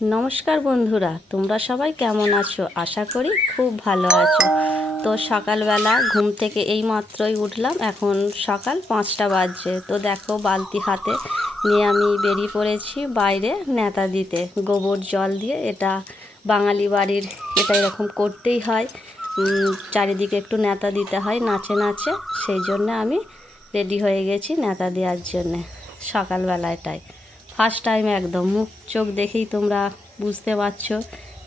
নমস্কার বন্ধুরা, তোমরা সবাই কেমন আছো? আশা করি খুব ভালো আছো। তো সকালবেলা ঘুম থেকে এই মাত্রই উঠলাম। এখন সকাল 5টা বাজছে। তো দেখো, বালতি হাতে নিয়ে আমি বেরিয়ে পড়েছি বাইরে ন্যাতা দিতে, গোবর জল দিয়ে। এটা বাঙালি বাড়ির, এটা এরকম করতেই হয়। চারিদিকে একটু ন্যাতা দিতে হয় নাচে নাচে। সেই জন্য আমি রেডি হয়ে গেছি ন্যাতা দেওয়ার জন্যে সকালবেলাটায়। ফার্স্ট টাইম একদম, মুখ চোখ দেখেই তোমরা বুঝতে পারছো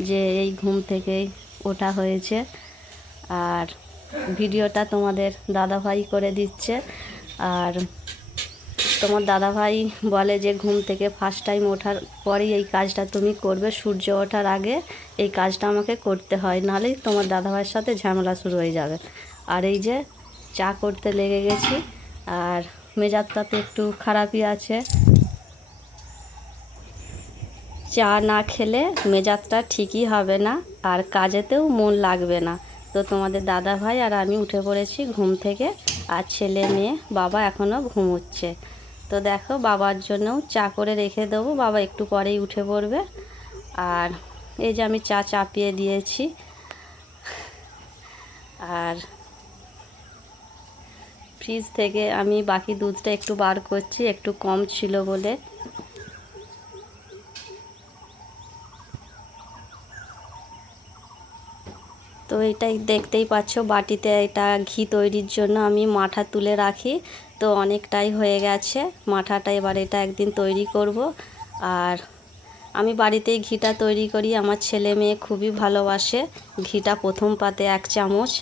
যে এই ঘুম থেকেই ওঠা হয়েছে। আর ভিডিওটা তোমাদের দাদাভাই করে দিচ্ছে। আর তোমার দাদাভাই বলে যে ঘুম থেকে ফার্স্ট টাইম ওঠার পরেই এই কাজটা তুমি করবে, সূর্য ওঠার আগে এই কাজটা আমাকে করতে হয়, নাহলেই তোমার দাদাভাইয়ের সাথে ঝামেলা শুরু হয়ে যাবে। আর এই যে চা করতে লেগে গেছি। আর মেজাজটা তো একটু খারাপই আছে, চা না খেলে মেজাজটা ঠিকই হবে না, আর কাজেতেও মন লাগবে না। তো তোমাদের দাদা ভাই আর আমি উঠে পড়েছি ঘুম থেকে। আর ছেলে মেয়ে বাবা এখনও ঘুমোচ্ছে। তো দেখো, বাবার জন্যও চা করে রেখে দেবো, বাবা একটু পরেই উঠে পড়বে। আর এই যে আমি চা চাপিয়ে দিয়েছি। আর ফ্রিজ থেকে আমি বাকি দুধটা একটু বার করছি, একটু কম ছিল বলে। তো এটাই দেখতেই পাচ্ছ, বাটিতে এটা ঘি তৈরির জন্য আমি মাঠা তুলে রাখি। তো অনেকটাই হয়ে গেছে মাঠাটা, এবার এটা একদিন তৈরি করব। আর আমি বাড়িতেই ঘিটা তৈরি করি, আমার ছেলে মেয়ে খুবই ভালোবাসে ঘিটা। প্রথম পাতে 1 চামচ।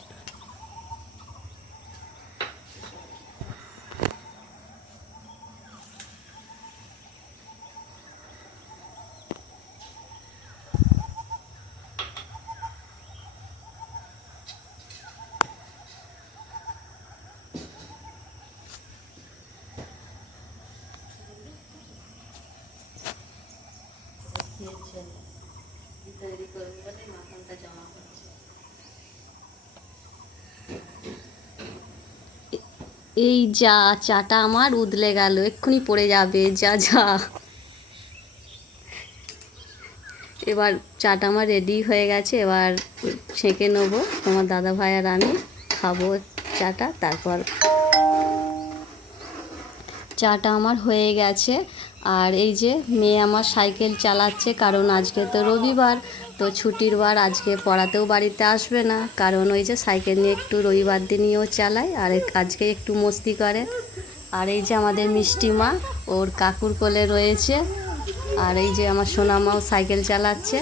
এই যা, চাটা আমার উদলে গেল, এক্ষুনি পড়ে যাবে। যা যা, এবার চাটা আমার রেডি হয়ে গেছে। এবার ছেঁকে নেবো, তোমার দাদা ভাই আর আমি খাবো চাটা। তারপর চাটা আমার হয়ে গেছে। আর এই যে মেয়ে আমার সাইকেল চালাচ্ছে, কারণ আজকে তো রবিবার, তো ছুটির বার। আজকে পড়াতেও বাড়িতে আসবে না, কারণ ওই যে সাইকেল নিয়ে একটু রবিবার দিনইও চালায়, আর আজকে একটু মস্তি করে। আর এই যে আমাদের মিষ্টি মা ওর কাকুর কোলে রয়েছে। আর এই যে আমার সোনা মাও সাইকেল চালাচ্ছে।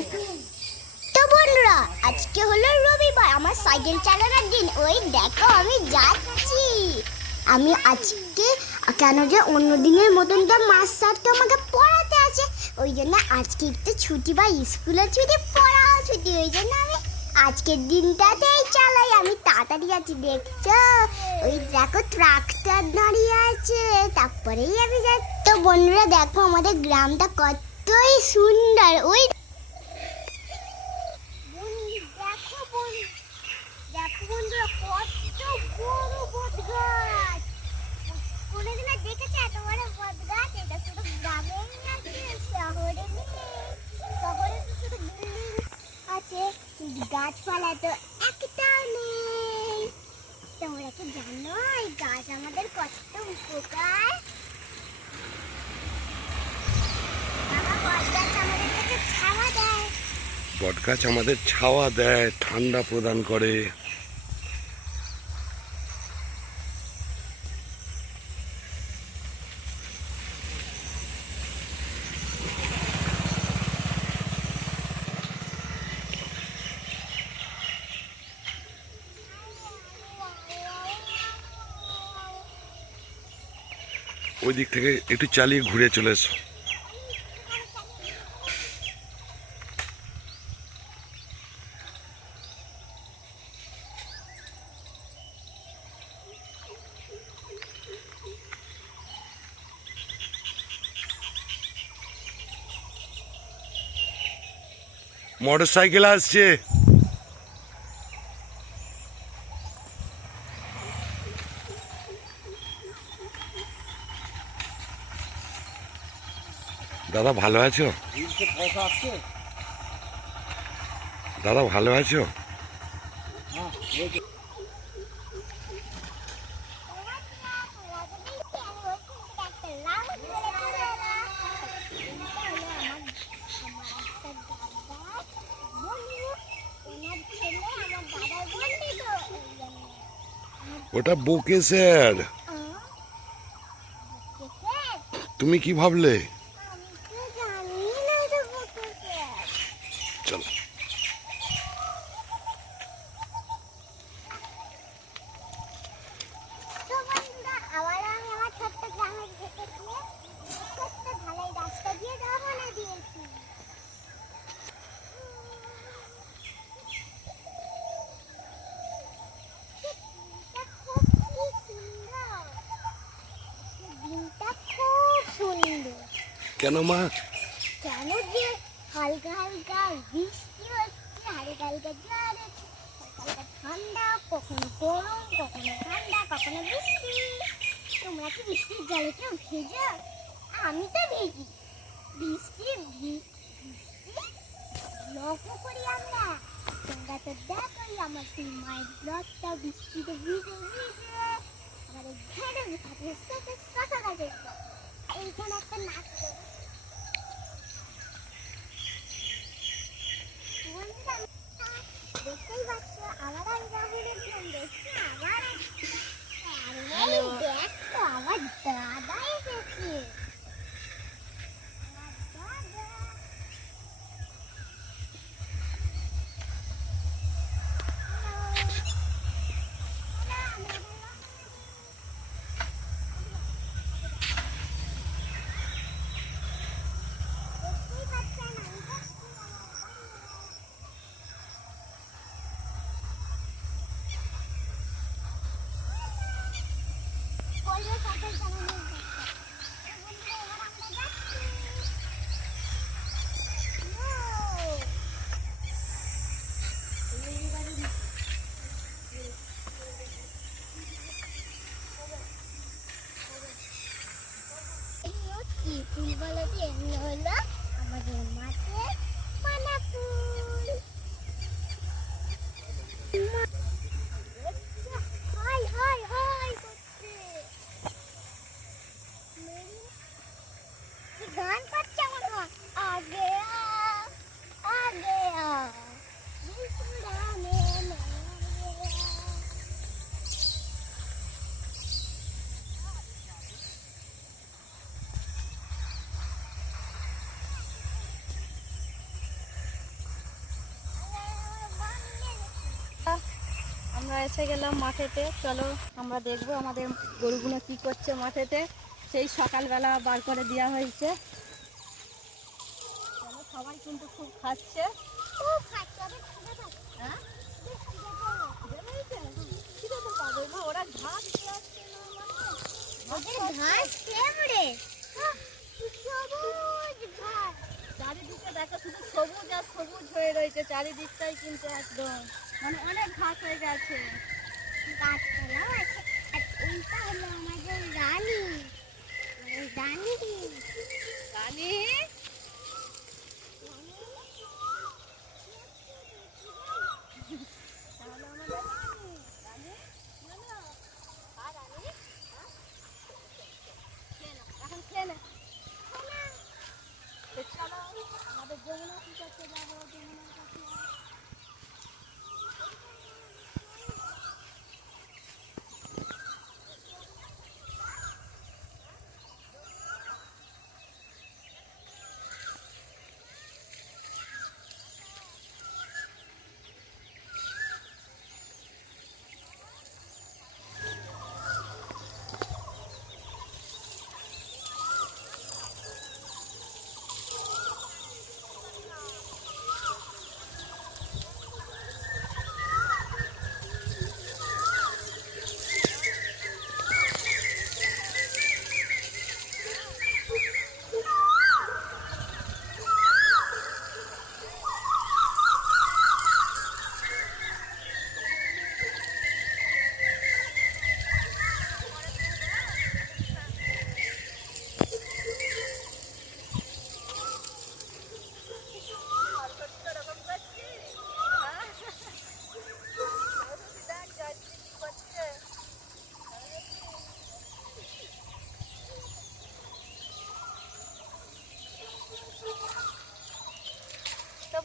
তো বন্ধুরা, আজকে হলো রবিবার, আমার সাইকেল চালানোর দিন। ওই দেখো আমি যাচ্ছি। আমি আজকে কেন যে অন্য দিনের মতন তো মাস্টার তো আমাকে পড়াতে আছে, ওই জন্য আজকে একটু ছুটি, বা স্কুলের ছুটি, পড়াও ছুটি। ওই জন্য আমি আজকের দিনটাতেই চালাই। আমি তাড়াতাড়ি যাচ্ছি, দেখছো? ওই দেখো ট্রাক্টর দাঁড়িয়ে আছে, তারপরেই আমি যাচ্ছি। তো বন্ধুরা দেখো, আমাদের গ্রামটা কতই সুন্দর। ওই দেখো বন্ধুরা, কত বড় বট গাছ। কোনোদিন দেখেছে এত বড় বট গাছ? এটা শুধু গ্রামেই আছে, শহরে নেই। শহরে তো শুধু বিল্ডিং আছে, গাছপালা তো একটাও নেই। তোমরা কি জানো এই গাছ আমাদের কত উপকার? বটগাছ আমাদের ছাওয়া দেয়, ঠান্ডা প্রদান করে। ওই দিক থেকে একটু চালিয়ে ঘুরে চলে এসো। মোটর সাইকেল আসছে। দাদা দাদা ভালো আছো? দাদা ভালো আছো? ওটা বোকে স্যার। তুমি কি ভাবলে? চলো। কেন মা? কেন যে হালকা হালকা বৃষ্টি হচ্ছে, হালকা হালকা ঝড় হচ্ছে, হালকা ঠান্ডা, কখনো গরম, কখনো ঠান্ডা, কখনো বৃষ্টি। তোমরা কি বৃষ্টির জলে কেউ ভেজো? আমি তো ভিজি। বৃষ্টি ব্লগও করি আমরা। তোমরা তো দেখোই আমার সেই মায়ের ব্লগটা বৃষ্টিতে ভিজে ভিজে আমাদের ঘেরে শশা গাছের এইখানে একটা নাচ করে। দেখতেই পাচ্ছ আবার আমি রাহুলের ফোন দেখছি, আবার আরে দেখো আমার দাদা এসেছে। ফুলগুলোতে এমনি হলো আমাদের মাঠে পানা ফুল। হাই হাই হাই করছে, গান পাচ্ছে মনে হয়। আগে আগে আমরা এসে গেলাম মাঠেতে। চলো আমরা দেখবো আমাদের গরুগুলো কি করছে মাঠেতে। সেই সকালবেলা বার করে দেওয়া হয়েছে। চলো, সবাই কিন্তু খুব খাচ্ছে। খুব খাচ্ছে, আবার খিদে পাচ্ছে। হ্যাঁ, খিদে পেয়েছে? খিদে তো পাবে না, ওরা ঘাস খাচ্ছে না ওদের ঘাস ফেভারিট। সবুজ ঘাস, চারিদিকে দেখো শুধু সবুজ আর সবুজ হয়ে রয়েছে চারিদিকটাই, কিন্তু একদম মানে অনেক ঘাস হয়ে গেছে। গাছপালাও আছে। আর এইটা হলো আমাদের রানী, রানী রানী তাহলে আমাদের রানী বলো। আর রানী এখন খেয়ে নে। শোনা, তো চলো আমাদের যমুনা কি করতে যাবো, যমুনার কাছে।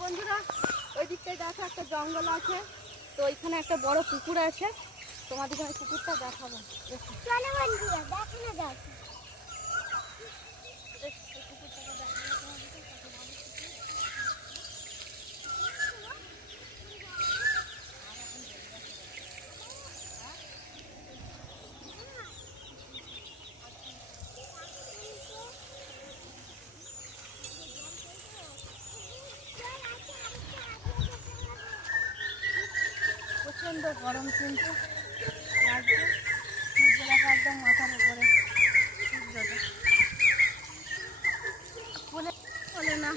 বন্ধুরা ওই দিকটায় দেখো একটা জঙ্গল আছে, তো ওইখানে একটা বড় পুকুর আছে, তোমাদেরকে আমি পুকুরটা দেখাবো। দেখো চলো বন্ধুরা দেখো না যাক। প্রচন্ড গরম কিন্তু লাগছে, সূর্যটাকে একদম মাথার উপরে, সূর্যটা বলে বলে না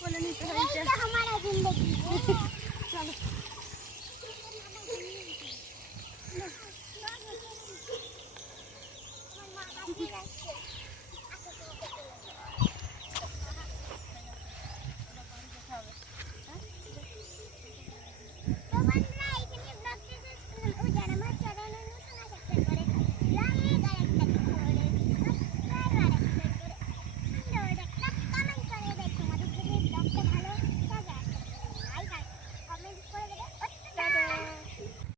বলে নিতে হয়েছে। এইটা हमारा जिंदगी। চলো আমার মা কাছে যাচ্ছে।